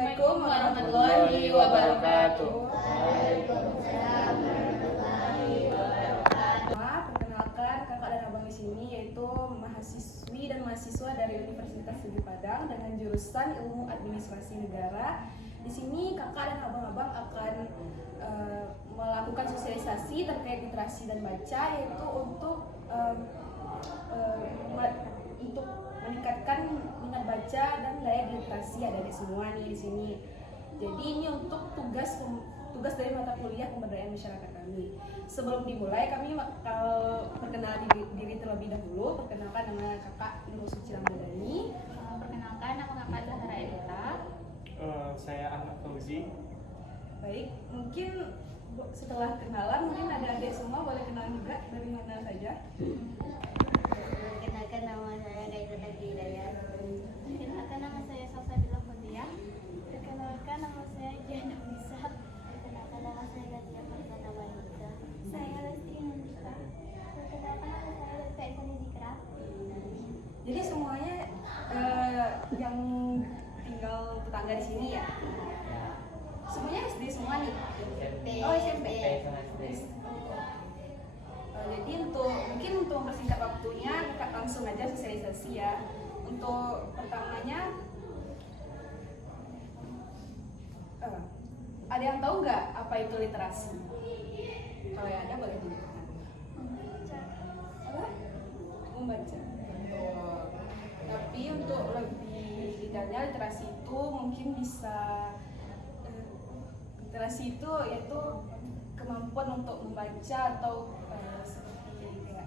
Assalamualaikum warahmatullahi wabarakatuh. Perkenalkan kakak dan abang di sini yaitu mahasiswi dan mahasiswa dari Universitas Negeri Padang dengan jurusan Ilmu Administrasi Negara. Di sini kakak dan abang-abang akan melakukan sosialisasi terkait literasi dan baca, yaitu untuk meningkatkan minat baca dan layak literasi adik-adik semua nih di sini. Jadi ini untuk tugas dari mata kuliah pemberdayaan masyarakat kami. Sebelum dimulai kami bakal perkenalan diri terlebih dahulu. Perkenalkan nama kakak Nur Suci Ramadhani. Perkenalkan nama kakak Zahra Edita. Saya Ahmad Fauzi. Baik, mungkin setelah kenalan mungkin ada adik semua boleh kenalan juga dari mana saja. Perkenalkan nama saya Gaita Hidayat. Perkenalkan nama saya Salsabila Fadia. Perkenalkan nama saya Jana Bisa. Perkenalkan nama saya Nadia Farzana Wanita. Saya Lesti Nandita. Perkenalkan nama saya Lesti Isani Dikra. Jadi semuanya yang tinggal tetangga di sini ya. Semuanya SD semua nih. Oh, SMP. Jadi mungkin untuk mempersingkat waktunya kita langsung aja sosialisasi ya. Untuk pertamanya ada yang tahu nggak apa itu literasi? Kalau yang ada boleh tunjukkan. Apa? Membaca. Betul. Tapi untuk lebih detailnya literasi itu mungkin bisa literasi itu yaitu kemampuan untuk membaca atau seperti kayak.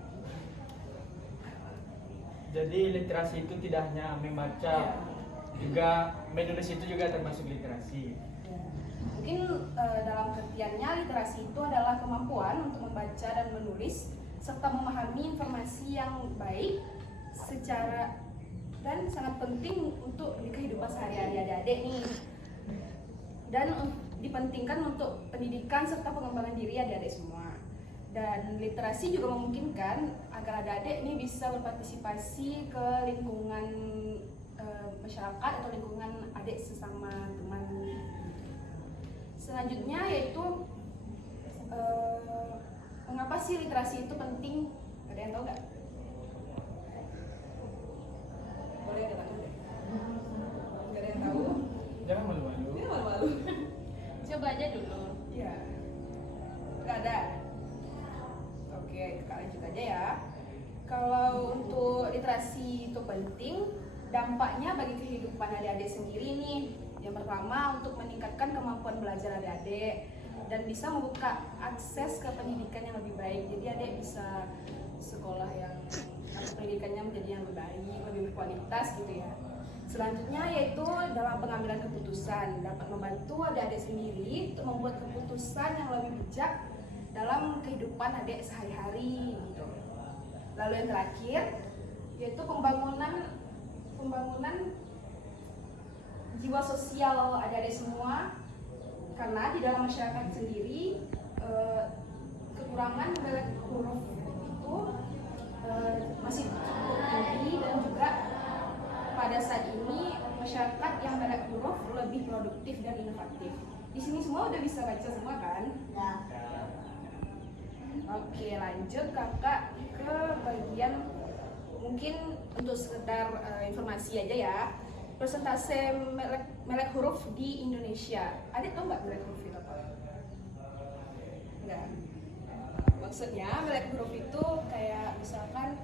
Jadi literasi itu tidak hanya membaca, juga menulis itu juga termasuk literasi. Ya. Mungkin dalam artiannya literasi itu adalah kemampuan untuk membaca dan menulis serta memahami informasi yang baik secara dan sangat penting untuk di kehidupan sehari-hari adik-adik nih. Dan dipentingkan untuk pendidikan serta pengembangan diri adik-adik semua. Dan literasi juga memungkinkan agar adik-adik ini bisa berpartisipasi ke lingkungan masyarakat atau lingkungan adik sesama teman. Selanjutnya yaitu mengapa sih literasi itu penting? Ada yang tahu nggak? Boleh katakan deh. Nggak ada yang tahu? Jangan malu-malu. Ini malu-malu. Coba aja dulu. Iya. Nggak ada. Oke, kita lanjut aja ya. Kalau untuk literasi itu penting, dampaknya bagi kehidupan adik-adik sendiri nih. Yang pertama untuk meningkatkan kemampuan belajar adik-adik dan bisa membuka akses ke pendidikan yang lebih baik. Jadi adik bisa sekolah yang pendidikannya menjadi yang lebih baik, lebih berkualitas gitu ya. Selanjutnya yaitu dalam pengambilan keputusan, dapat membantu adik-adik sendiri untuk membuat keputusan yang lebih bijak dalam kehidupan adik sehari-hari gitu. Lalu yang terakhir yaitu pembangunan jiwa sosial adik-adik semua, karena di dalam masyarakat sendiri kekurangan melek huruf itu masih cukup tinggi dan juga pada saat ini masyarakat yang melek huruf lebih produktif dan inovatif. Di sini semua udah bisa baca semua kan? Ya. Oke, lanjut kakak ke bagian mungkin untuk sekedar informasi aja ya. Persentase melek huruf di Indonesia. Adik tahu nggak melek huruf itu apa? Enggak. Maksudnya melek huruf itu kayak misalkan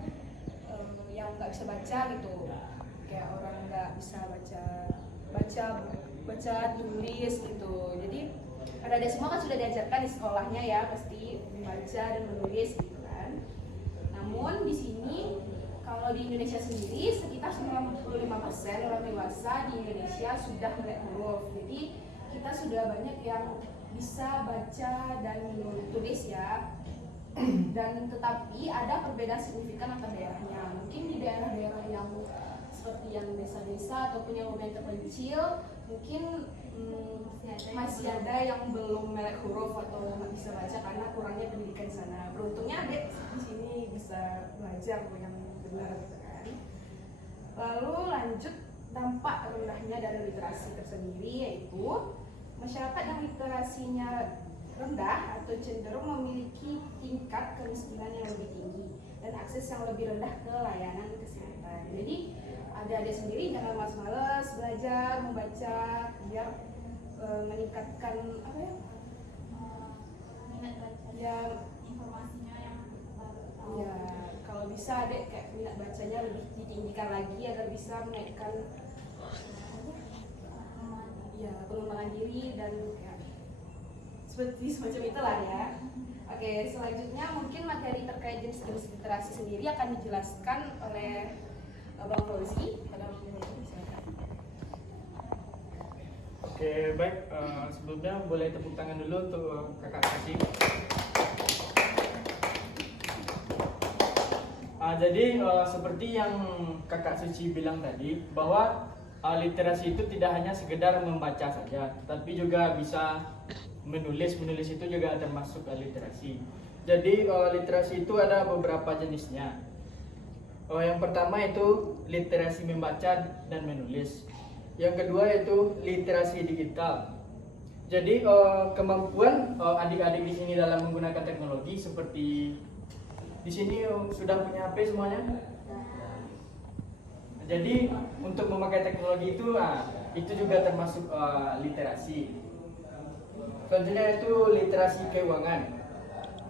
yang nggak bisa baca gitu. Kayak orang nggak bisa baca tulis gitu. Jadi adik-adik semua kan sudah diajarkan di sekolahnya ya, pasti membaca dan menulis gitu kan. Namun di sini kalau di Indonesia sendiri sekitar 95% orang dewasa di Indonesia sudah melek huruf. Jadi kita sudah banyak yang bisa baca dan tulis ya. Dan tetapi ada perbedaan signifikan antar daerahnya. Mungkin di daerah-daerah yang seperti yang desa-desa ataupun yang lumayan terpencil, mungkin masih ada yang belum melek huruf atau nggak bisa baca karena kurangnya pendidikan di sana. Beruntungnya adik di sini bisa belajar yang benar gitu kan. Lalu lanjut dampak rendahnya dari literasi tersendiri yaitu masyarakat yang literasinya rendah atau cenderung memiliki tingkat kemiskinan yang lebih tinggi dan akses yang lebih rendah ke layanan kesehatan. Jadi adik-adik sendiri jangan malas-malas belajar membaca biar meningkatkan apa ya? Minat baca. Ya, Informasinya yang ya kalau bisa adik kayak minat bacanya lebih ditinggikan lagi agar bisa menaikkan ya pengembangan diri dan ya, seperti semacam itulah ya. Oke, selanjutnya mungkin materi terkait jenis-jenis literasi sendiri akan dijelaskan oleh Bang Fauzi pada waktu ini. Silakan. Oke, baik. Sebelumnya boleh tepuk tangan dulu untuk kakak Kasih. Jadi seperti yang kakak Suci bilang tadi, bahwa literasi itu tidak hanya sekedar membaca saja, tapi juga bisa menulis. Menulis itu juga termasuk literasi. Jadi literasi itu ada beberapa jenisnya. Yang pertama itu literasi membaca dan menulis. Yang kedua itu literasi digital. Jadi kemampuan adik-adik di sini dalam menggunakan teknologi seperti di sini sudah punya HP semuanya. Jadi untuk memakai teknologi itu juga termasuk literasi. Selanjutnya itu literasi keuangan.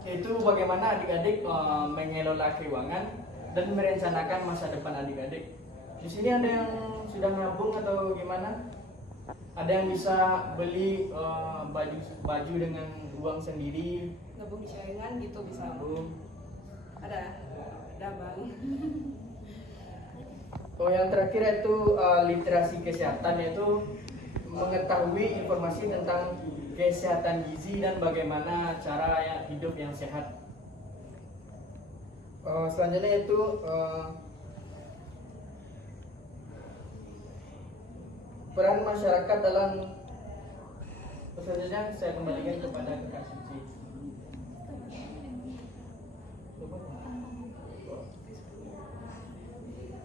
Yaitu bagaimana adik-adik mengelola keuangan dan merencanakan masa depan adik-adik. Di sini ada yang sudah nabung atau gimana? Ada yang bisa beli baju dengan uang sendiri, Nabung di sharingan gitu bisa. nabung. Ada bang. Yang terakhir itu literasi kesehatan, yaitu mengetahui informasi tentang kesehatan gizi dan bagaimana cara hidup yang sehat. Selanjutnya itu peran masyarakat dalam. Selanjutnya saya kembalikan kepada Kak Suci.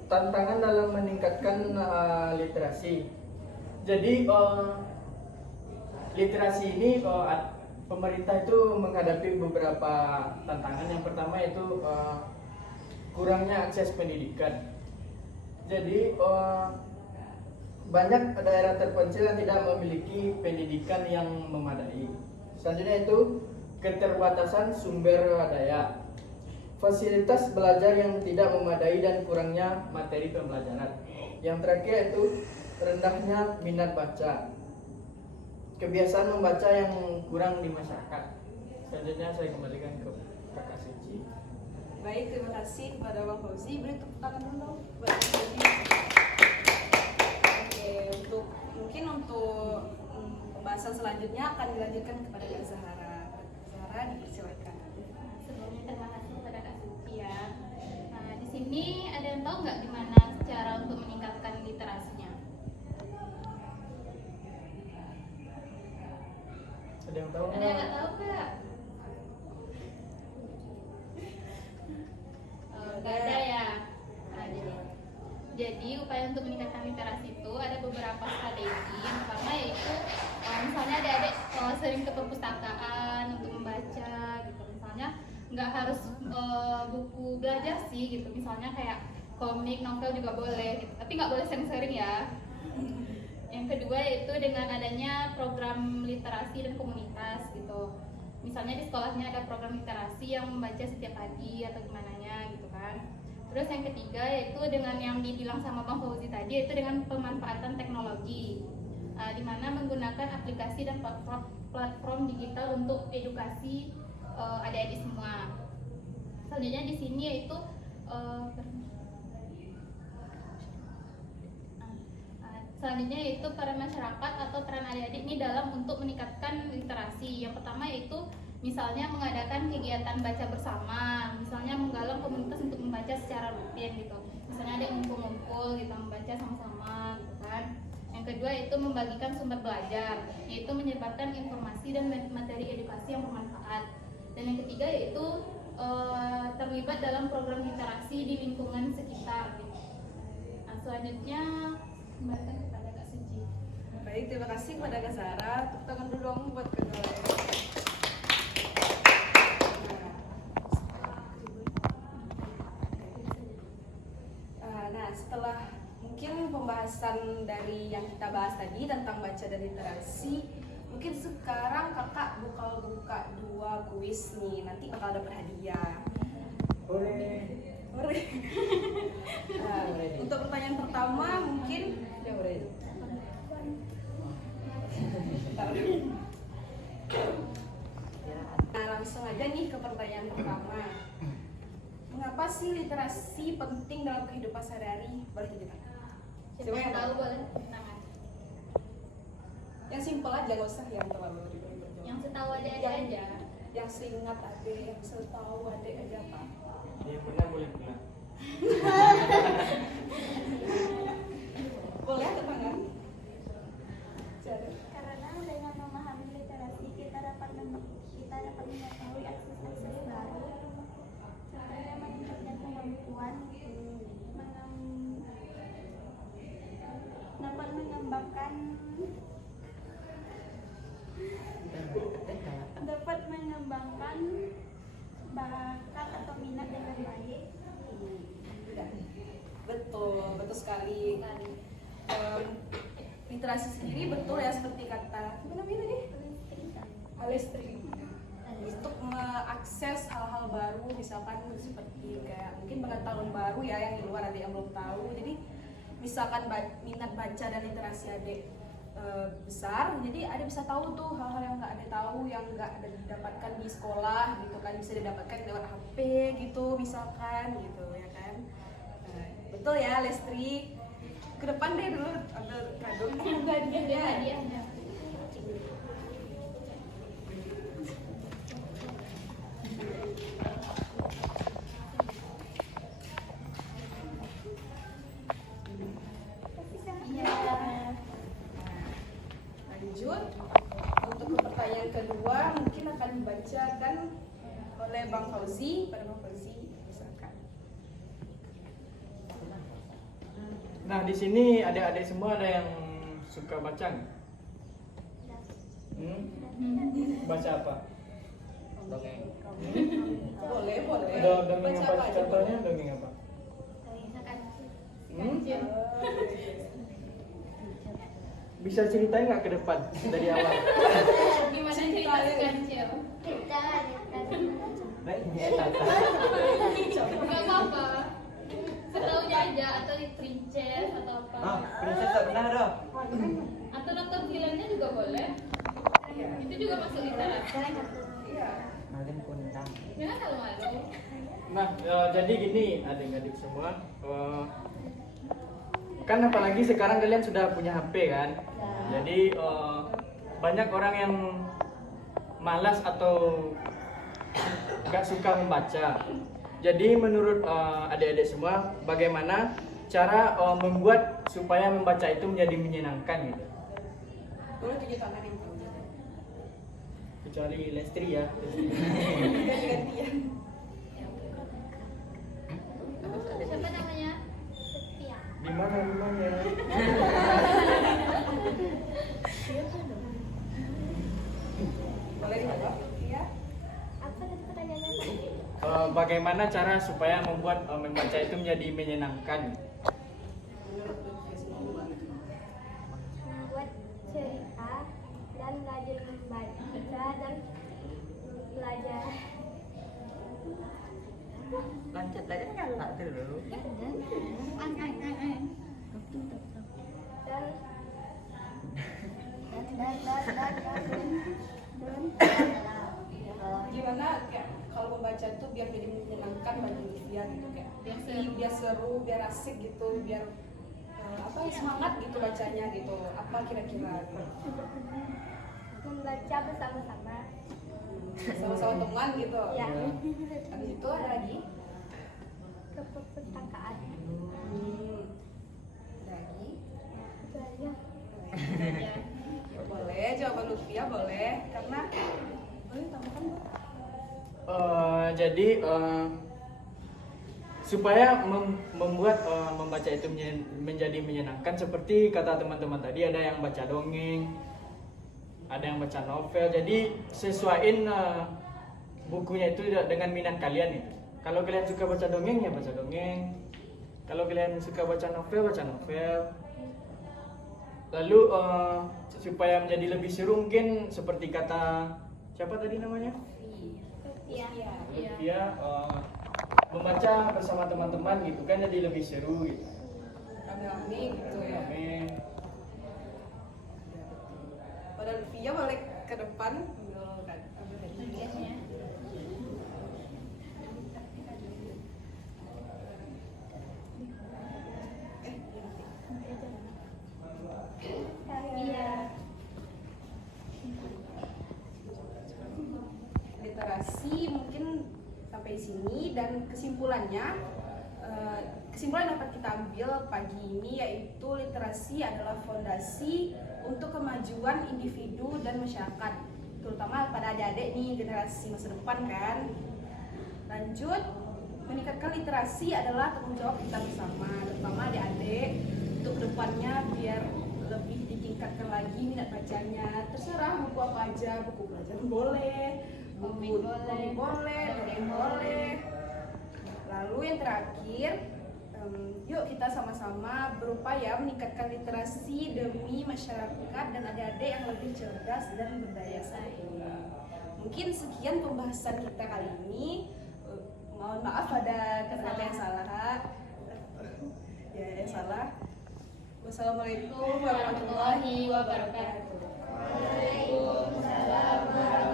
Tantangan dalam meningkatkan literasi. Jadi literasi ini pemerintah itu menghadapi beberapa tantangan. Yang pertama itu kurangnya akses pendidikan. Jadi banyak daerah terpencil yang tidak memiliki pendidikan yang memadai. Selanjutnya itu keterbatasan sumber daya, fasilitas belajar yang tidak memadai dan kurangnya materi pembelajaran. Yang terakhir itu rendahnya minat baca, kebiasaan membaca yang kurang di masyarakat. Selanjutnya saya kembalikan ke Kakak Suci. Baik, terima kasih kepada Bang Fauzi. Beri tepuk tangan dulu buat Bang Fauzi. Oke, untuk pembahasan selanjutnya akan dilanjutkan kepada Kak Zahara. Kak Zahara, dipersilakan. Sebelumnya terima kasih kepada Kak Suci ya. Nah, di sini ada yang tahu nggak gimana cara untuk meningkatkan literasinya? Ada yang tahu? Ada yang nggak tahu Kak? Nggak ada ya. Nah, jadi upaya untuk meningkatkan literasi itu ada beberapa strategi. Yang pertama yaitu misalnya adik-adik sering ke perpustakaan untuk membaca gitu. Misalnya nggak harus buku belajar sih gitu. Misalnya kayak komik, novel juga boleh gitu. Tapi nggak boleh sering-sering ya. Yang kedua yaitu dengan adanya program literasi dan komunitas gitu. Misalnya di sekolahnya ada program literasi yang membaca setiap pagi atau gimana gitu kan. Terus yang ketiga yaitu dengan yang dibilang sama Bang Fauzi tadi, yaitu dengan pemanfaatan teknologi, di mana menggunakan aplikasi dan platform digital untuk edukasi adik-adik semua. Selanjutnya di sini yaitu selanjutnya yaitu peran masyarakat atau peran adik-adik ini dalam untuk meningkatkan literasi. Yang pertama yaitu misalnya mengadakan kegiatan baca bersama, misalnya menggalang komunitas untuk membaca secara rutin gitu. Misalnya ada yang ngumpul-ngumpul gitu membaca sama-sama gitu kan. Yang kedua yaitu membagikan sumber belajar, yaitu menyebarkan informasi dan materi edukasi yang bermanfaat. Dan yang ketiga yaitu terlibat dalam program literasi di lingkungan sekitar gitu. Nah, selanjutnya kembalikan kepada Kak Suci. Baik, terima kasih kepada Kak Zara. Tepuk tangan dulu dong buat Kak Zara. Nah, setelah mungkin pembahasan dari yang kita bahas tadi tentang baca dan literasi, mungkin sekarang kakak buka dua kuis nih, nanti bakal dapat hadiah. Boleh. Nah, untuk pertanyaan pertama mungkin nah, langsung aja nih ke pertanyaan pertama. Mengapa sih literasi penting dalam kehidupan sehari-hari? Boleh tunjukkan. Siapa yang tahu boleh tangan. Yang simpel aja, gak usah yang terlalu ribet. Yang setahu adik-adik aja. Yang seingat adek, yang setahu adek aja apa? Yang pernah boleh pernah. Boleh ada tangan? Jadi, Karena dengan memahami literasi kita dapat mengetahui akses-akses baru serta meningkatkan kemampuan dapat mengembangkan bakat atau minat dengan baik. betul sekali. Literasi sendiri betul ya seperti kata gimana tadi? Alestri. Untuk mengakses hal-hal baru, misalkan seperti kayak mungkin pengetahuan baru ya yang di luar ada yang belum tahu. Jadi misalkan minat baca dan literasi adik besar, jadi adik bisa tahu tuh hal-hal yang nggak ada tahu, yang nggak ada didapatkan di sekolah gitu kan, bisa didapatkan lewat HP gitu misalkan gitu ya kan. Nah, betul ya Lestri. Ke depan deh dulu ada kado. Enggak dia hadiahnya. Lanjut untuk ke pertanyaan kedua mungkin akan dibacakan oleh Bang Fauzi. Pada Bang Fauzi silakan. Nah, di sini adik-adik semua ada yang suka baca nggak? Baca apa? Dongeng. Boleh. Dongeng Baca apa? aja Contohnya boleh. dongeng apa? Bisa ceritain nggak ke depan dari awal? Gimana cerita kancil? Enggak apa-apa. Setahunya aja atau di princess atau apa. Princess tak pernah dah. Atau nonton filmnya juga boleh. Iya. Itu juga masuk literasi. Iya. Malin kundang. Jangan kalau malu. Nah, jadi gini adik-adik semua, kan apalagi sekarang kalian sudah punya HP kan, jadi banyak orang yang malas atau nggak suka membaca. Jadi menurut adik-adik semua, bagaimana cara membuat supaya membaca itu menjadi menyenangkan gitu? Boleh tunjuk tangan yang tahu. Kecuali Lestri ya. Ganti-gantian. Siapa namanya? Setia. Di mana rumahnya? Boleh dijawab? Iya. Apa tadi pertanyaannya? Bagaimana cara supaya membuat membaca itu menjadi menyenangkan? Menurut Lutfi semua. Membuat cerita dan belajar membaca dan belajar. Lanjut aja nyala dulu. Gimana kayak kalau membaca itu biar jadi menyenangkan bagi Livia gitu kayak biar seru, biar asik gitu, biar apa ya semangat gitu bacanya gitu. Apa kira-kira? Membaca bersama-sama. Sama-sama teman gitu. Ya. Habis itu ada lagi. Ke perpustakaan. Lagi. Itu aja. Boleh, jawaban Lutfia boleh karena boleh tambahkan Bu? Jadi supaya membuat membaca itu menjadi menyenangkan, seperti kata teman-teman tadi, ada yang baca dongeng, ada yang baca novel. Jadi sesuaiin bukunya itu dengan minat kalian itu. Kalau kalian suka baca dongeng ya baca dongeng. Kalau kalian suka baca novel, baca novel. Lalu supaya menjadi lebih seru, mungkin seperti kata siapa tadi namanya? Iya. Lutfia, membaca bersama teman-teman gitu kan jadi lebih seru gitu. Rame-rame gitu ya. Amin. Padahal Via balik ke depan kan. Iya. Literasi mungkin sampai sini, dan kesimpulan yang dapat kita ambil pagi ini yaitu literasi adalah fondasi untuk kemajuan individu dan masyarakat, terutama pada adik-adik nih, generasi masa depan kan. Lanjut, meningkatkan literasi adalah tanggung jawab kita bersama, terutama adik-adik, untuk kedepannya biar lebih ditingkatkan lagi minat bacanya. Terserah buku apa aja, buku pelajaran boleh, buku komik boleh, dongeng boleh. Lalu yang terakhir, yuk kita sama-sama berupaya meningkatkan literasi demi masyarakat dan adik-adik yang lebih cerdas dan berdaya saing. Mungkin sekian pembahasan kita kali ini. Mohon maaf ada kata-kata yang salah. Ya, yang salah. Wassalamualaikum warahmatullahi wabarakatuh. Waalaikumsalam warahmatullahi